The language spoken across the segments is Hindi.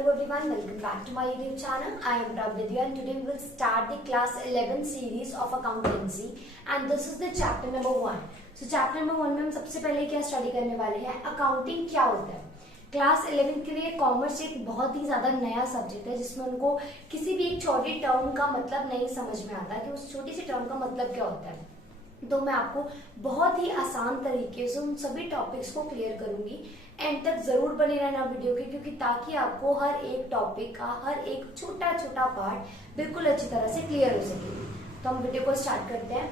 Hello everyone, welcome back to my YouTube channel. I am Pravidya and today we will start the class 11 series of accountancy and this is the chapter number 1. So chapter number 1 में हम सबसे पहले क्या स्टडी करने वाले हैं, अकाउंटिंग क्या होता है। क्लास 11 के लिए कॉमर्स एक बहुत ही ज्यादा नया सब्जेक्ट है जिसमें उनको किसी भी एक छोटी टर्म का मतलब नहीं समझ में आता कि उस छोटी सी टर्म का मतलब क्या होता है। तो मैं आपको बहुत ही आसान तरीके से उन सभी टॉपिक्स को क्लियर करूंगी। एंड तक जरूर बने रहना वीडियो के, क्योंकि ताकि आपको हर एक टॉपिक का हर एक छोटा छोटा पार्ट बिल्कुल अच्छी तरह से क्लियर हो सके। तो हम वीडियो को स्टार्ट करते हैं।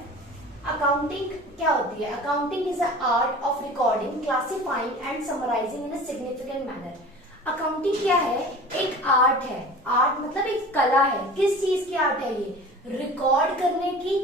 अकाउंटिंग क्या होती है? Accounting is a art of recording, classifying and summarising in a significant manner. Accounting क्या है? एक आर्ट है। आर्ट मतलब एक कला है। किस चीज की आर्ट है ये? रिकॉर्ड करने की,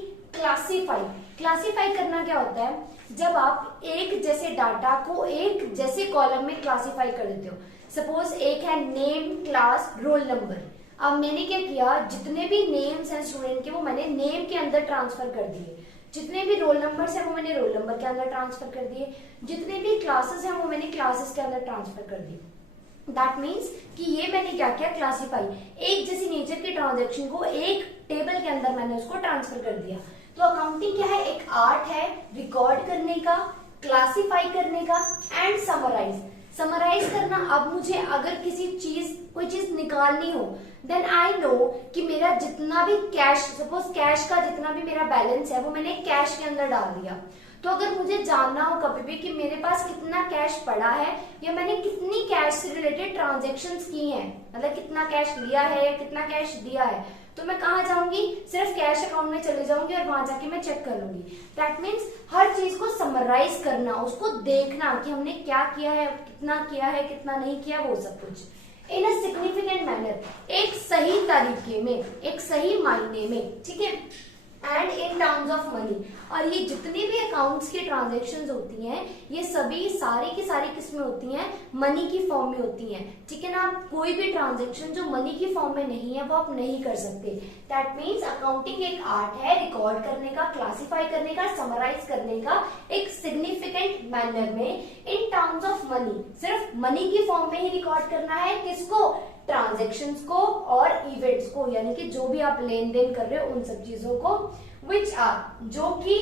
क्लासिफाई करना क्या होता है? जब आप एक जैसे डाटा को एक जैसे कॉलम में क्लासिफाई कर देते हो। सपोज एक है नेम, क्लास, रोल नंबर। अब मैंने क्या किया, जितने भी नेम्स हैं स्टूडेंट के वो मैंने नेम के अंदर ट्रांसफर कर दिए, जितने भी रोल नंबर्स हैं वो मैंने रोल नंबर के अंदर ट्रांसफर कर दिए, जितने भी क्लासेस हैं वो मैंने क्लासेस के अंदर ट्रांसफर कर दिए। दैट मीन्स कि ये मैंने क्या किया, क्लासिफाई, एक जैसी नेचर के ट्रांजेक्शन को एक टेबल के अंदर मैंने उसको ट्रांसफर कर दिया। तो अकाउंटिंग क्या है? एक आर्ट है रिकॉर्ड करने का, क्लासिफाई करने का एंड समराइज करना। अब मुझे अगर कोई चीज निकालनी हो, देन आई नो कि मेरा जितना भी कैश, सपोज कैश का जितना भी मेरा बैलेंस है वो मैंने कैश के अंदर डाल दिया। तो अगर मुझे जानना हो कभी भी कि मेरे पास कितना कैश पड़ा है या मैंने कितनी कैश से रिलेटेड ट्रांजेक्शन्स की हैं, मतलब कितना कैश लिया है या कितना कैश दिया है, तो मैं कहाँ जाऊंगी? सिर्फ कैश अकाउंट में चले जाऊंगी और वहां जाके मैं चेक कर लूंगी। दैट मीन्स हर चीज को समराइज करना, उसको देखना कि हमने क्या किया है, कितना नहीं किया, वो सब कुछ इन अ सिग्निफिकेंट मैनर, एक सही तरीके में, एक सही मायने में, ठीक है, and in terms of money. और ये जितनी भी अकाउंट्स की ट्रांजेक्शन्स होती हैं ये सभी सारी की सारी किसमें होती हैं? मनी की फॉर्म में होती हैं, ठीक है ना। कोई भी ट्रांजेक्शन जो मनी की फॉर्म में नहीं है वो आप नहीं कर सकते। दैट मीन्स अकाउंटिंग एक आर्ट है रिकॉर्ड करने का, क्लासिफाई करने का, समराइज करने का एक सिग्निफिकेंट मैनर में इन टर्म्स ऑफ मनी। सिर्फ मनी की फॉर्म में ही रिकॉर्ड करना है। किसको? ट्रांजेक्शन्स को और इवेंट्स को, यानी कि जो भी आप लेन देन कर रहे हो उन सब चीजों को, विच आर, जो कि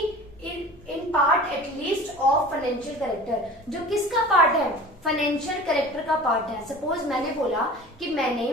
in part at least of financial character, जो किसका पार्ट है? फाइनेंशियल कैरेक्टर का पार्ट है। सपोज मैंने बोला कि मैंने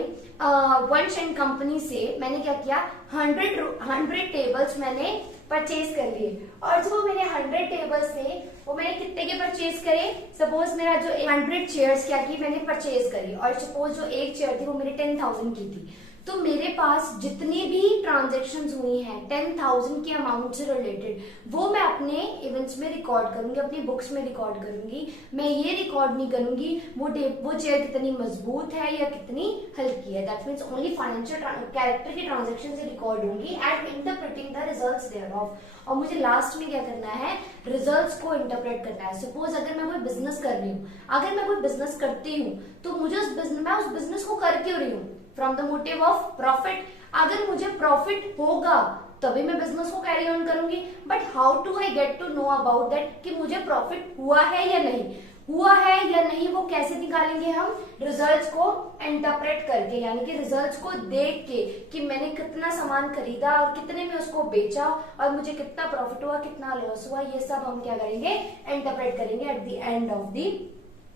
वंश एंड कंपनी से मैंने क्या किया, 100 टेबल्स मैंने परचेज कर लिए। और जो मेरे 100 टेबल्स थे वो मैंने कितने के परचेज करे? सपोज मेरा जो 100 चेयर्स क्या की मैंने परचेज करी, और सपोज जो एक चेयर थी वो मेरी 10,000 की थी। तो मेरे पास जितनी भी ट्रांजेक्शन्स हुई हैं 10,000 के अमाउंट से रिलेटेड, वो मैं अपने इवेंट्स में रिकॉर्ड करूंगी, अपनी बुक्स में रिकॉर्ड करूंगी। मैं ये रिकॉर्ड नहीं करूंगी वो चेयर कितनी मजबूत है या कितनी हल्की है। That means only financial character की ट्रांजेक्शन से रिकॉर्ड होंगी एंड इंटरप्रेटिंग द रिजल्ट्स देयरऑफ। और मुझे लास्ट में क्या करना है? रिजल्ट्स को इंटरप्रेट करना है। सपोज अगर मैं कोई बिजनेस कर रही हूँ, अगर मैं कोई बिजनेस करती हूँ तो मुझे मैं उस बिजनेस को कर क्यों रही हूँ? From the motive of profit. अगर मुझे प्रॉफिट होगा तभी मैं बिजनेस को कैरी ऑन करूंगी। But how to I get to know about that कि मुझे प्रॉफिट हुआ है या नहीं, वो कैसे निकालेंगे हम? रिजल्ट्स को इंटरप्रेट करके, यानी कि रिजल्ट्स को देख के कि मैंने कितना सामान खरीदा और कितने में उसको बेचा और मुझे कितना प्रॉफिट हुआ, कितना लॉस हुआ, ये सब हम क्या करेंगे? इंटरप्रेट करेंगे at the end of the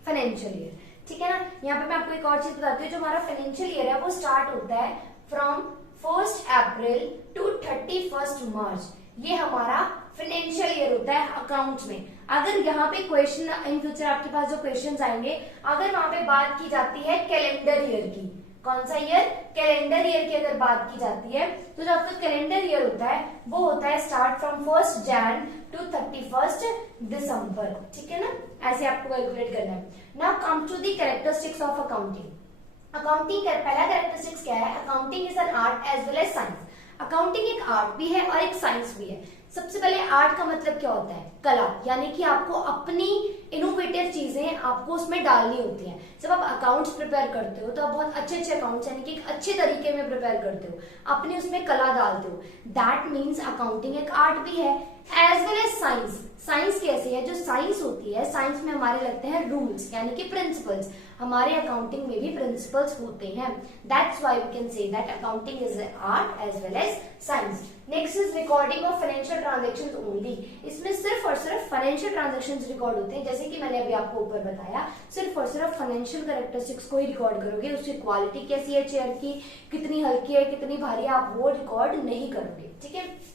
financial year, ठीक है ना। यहाँ पे मैं आपको एक और चीज बताती हूँ, जो हमारा फाइनेंशियल ईयर है वो स्टार्ट होता है फ्रॉम 1 अप्रैल टू 31 मार्च। ये हमारा फाइनेंशियल ईयर होता है अकाउंट्स में। अगर यहाँ पे क्वेश्चन इन फ्यूचर आपके पास जो क्वेश्चंस आएंगे, अगर वहां पे बात की जाती है कैलेंडर ईयर की, कौन सा ईयर? कैलेंडर ईयर की अगर बात की जाती है तो जो आपका कैलेंडर ईयर होता है वो होता है स्टार्ट फ्रॉम 1 जैन टू 31 दिसंबर, ठीक है ना। ऐसे आपको कैलकुलेट करना है। Now come to the characteristics of accounting. Accounting का पहला कैरेक्टरिस्टिक्स क्या है? Accounting is an art as well as science. Accounting एक आर्ट भी है और एक साइंस भी है। सबसे पहले आर्ट का मतलब क्या होता है? कला, यानी कि आपको अपनी इनोवेटिव चीजें आपको उसमें डालनी होती हैं। जब आप अकाउंट्स प्रिपेयर करते हो तो आप बहुत अच्छे अच्छे अकाउंट्स यानी कि एक अच्छे तरीके में प्रिपेयर करते हो, अपने उसमें कला डालते हो। दैट मीन्स अकाउंटिंग एक आर्ट भी है as well as science. Science कैसी है, जो साइंस होती है, साइंस में हमारे लगते हैं रूल्स यानी कि प्रिंसिपल्स। हमारे अकाउंटिंग में भी प्रिंसिपल्स होते हैं। That's why we can say that accounting is an art as well as science. Next is recording of financial transactions only. इसमें सिर्फ और सिर्फ फाइनेंशियल ट्रांजैक्शंस रिकॉर्ड होते हैं, जैसे कि मैंने अभी आपको ऊपर बताया, सिर्फ और सिर्फ फाइनेंशियल कैरेक्टरिस्टिक्स को ही रिकॉर्ड करोगे। उसकी क्वालिटी कैसी है चेयर की, कितनी हल्की है, कितनी भारी है, आप वो रिकॉर्ड नहीं करोगे। ठीक है।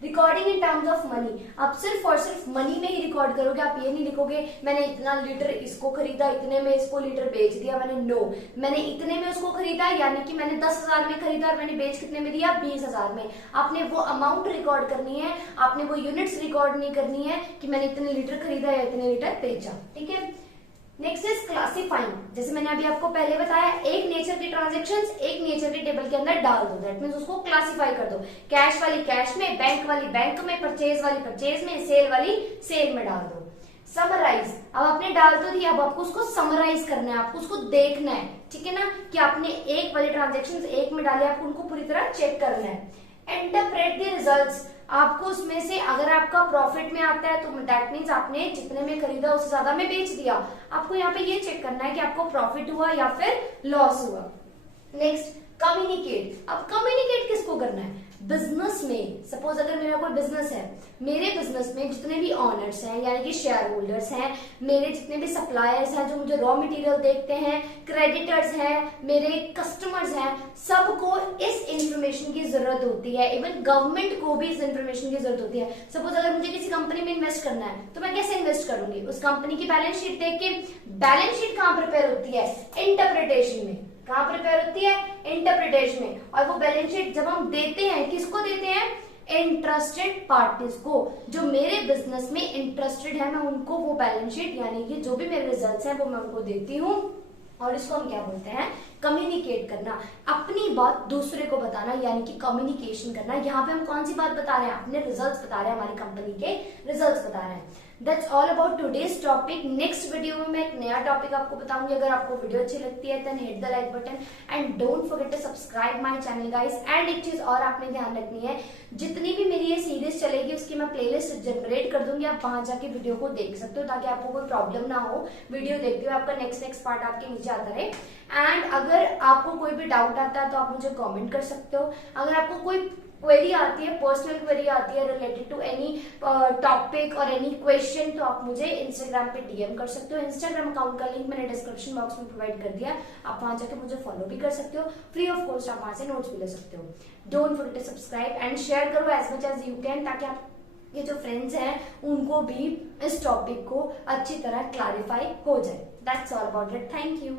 Recording in terms of money, आप सिर्फ और सिर्फ मनी में ही रिकॉर्ड करोगे। आप ये नहीं लिखोगे मैंने इतना लीटर इसको खरीदा, इतने में इसको लीटर बेच दिया मैंने। नो, मैंने इतने में उसको खरीदा यानी कि मैंने 10,000 में खरीदा और मैंने बेच कितने में दिया, 20,000 में। आपने वो अमाउंट रिकॉर्ड करनी है, आपने वो यूनिट्स रिकॉर्ड नहीं करनी है कि मैंने इतने लीटर खरीदा या इतने लीटर बेचा। ठीक है। Next is classifying. जैसे मैंने अभी आपको पहले बताया, एक नेचर की ट्रांजैक्शंस एक नेचर के टेबल के अंदर डाल दो। दैट मींस उसको क्लासिफाई कर दो। कैश वाली कैश में, बैंक वाली बैंक में, परचेज वाली परचेज में, सेल वाली सेल में डाल दो। समराइज, अब आपने डाल तो दिया, अब आपको उसको समराइज करना है, आपको उसको देखना है। ठीक है ना, कि आपने एक वाली ट्रांजेक्शन एक में डाले, आपको उनको पूरी तरह चेक करना है। इंटरप्रेट द रिजल्ट्स, आपको उसमें से अगर आपका प्रॉफिट में आता है तो दैट मीन्स आपने जितने में खरीदा उससे ज्यादा में बेच दिया। आपको यहाँ पे ये चेक करना है कि आपको प्रॉफिट हुआ या फिर लॉस हुआ। Next, communicate. अब कम्युनिकेट किसको करना है, बिजनेस में। सपोज अगर मेरा कोई बिजनेस है, मेरे बिजनेस में जितने भी ऑनर्स हैं यानी कि शेयर होल्डर्स हैं, मेरे जितने भी सप्लायर्स हैं जो मुझे रॉ मटेरियल देखते हैं, क्रेडिटर्स हैं, मेरे कस्टमर्स हैं, सबको इस इंफॉर्मेशन की जरूरत होती है। इवन गवर्नमेंट को भी इस इंफॉर्मेशन की जरूरत होती है। सपोज अगर मुझे किसी कंपनी में इन्वेस्ट करना है तो मैं कैसे इन्वेस्ट करूंगी, उस कंपनी की बैलेंस शीट देख के। बैलेंस शीट कहाँ प्रिपेयर होती है, इंटरप्रिटेशन में। कहाँ प्रिपेयर होती है, इंटरप्रिटेशन में। और वो बैलेंस शीट जब हम देते हैं, किसको देते हैं, इंटरेस्टेड पार्टीज को। जो मेरे बिजनेस में इंटरेस्टेड है, मैं उनको वो बैलेंस शीट यानी कि जो भी मेरे रिजल्ट्स हैं वो मैं उनको देती हूँ। और इसको हम क्या बोलते हैं, कम्युनिकेट करना, अपनी बात दूसरे को बताना यानी कि कम्युनिकेशन करना। यहाँ पे हम कौन सी बात बता रहे हैं, अपने रिजल्ट्स बता रहे हैं, हमारी कंपनी के रिजल्ट्स बता रहे हैं। That's all about today's topic. Next video में मैं एक नया टॉपिक आपको बताऊंगी। अगर आपको वीडियो अच्छी लगती है then hit the like button and don't forget to subscribe my channel guys. And एक चीज और आपने ध्यान रखनी है, जितनी भी मेरी ये सीरीज चलेगी उसकी मैं प्लेलिस्ट जनरेट कर दूंगी, आप वहां जाके वीडियो को देख सकते हो ताकि आपको कोई प्रॉब्लम ना हो। वीडियो देखते हुए आपका नेक्स्ट पार्ट आपके नीचे आता रहे। एंड अगर आपको कोई भी डाउट आता है तो आप मुझे कॉमेंट कर सकते हो। अगर आपको कोई क्वेरी आती है, पर्सनल क्वेरी आती है रिलेटेड टू एनी टॉपिक और एनी क्वेश्चन, तो आप मुझे इंस्टाग्राम पे डीएम कर सकते हो। इंस्टाग्राम अकाउंट का लिंक मैंने डिस्क्रिप्शन बॉक्स में प्रोवाइड कर दिया, आप वहां जाके मुझे फॉलो भी कर सकते हो। फ्री ऑफ कॉस्ट आप वहां से नोट्स भी ले सकते हो। Don't forget to subscribe and share करो as much as you can, ताकि आप ये जो फ्रेंड्स हैं उनको भी इस टॉपिक को अच्छी तरह क्लैरिफाई हो जाए। That's all about it. Thank you.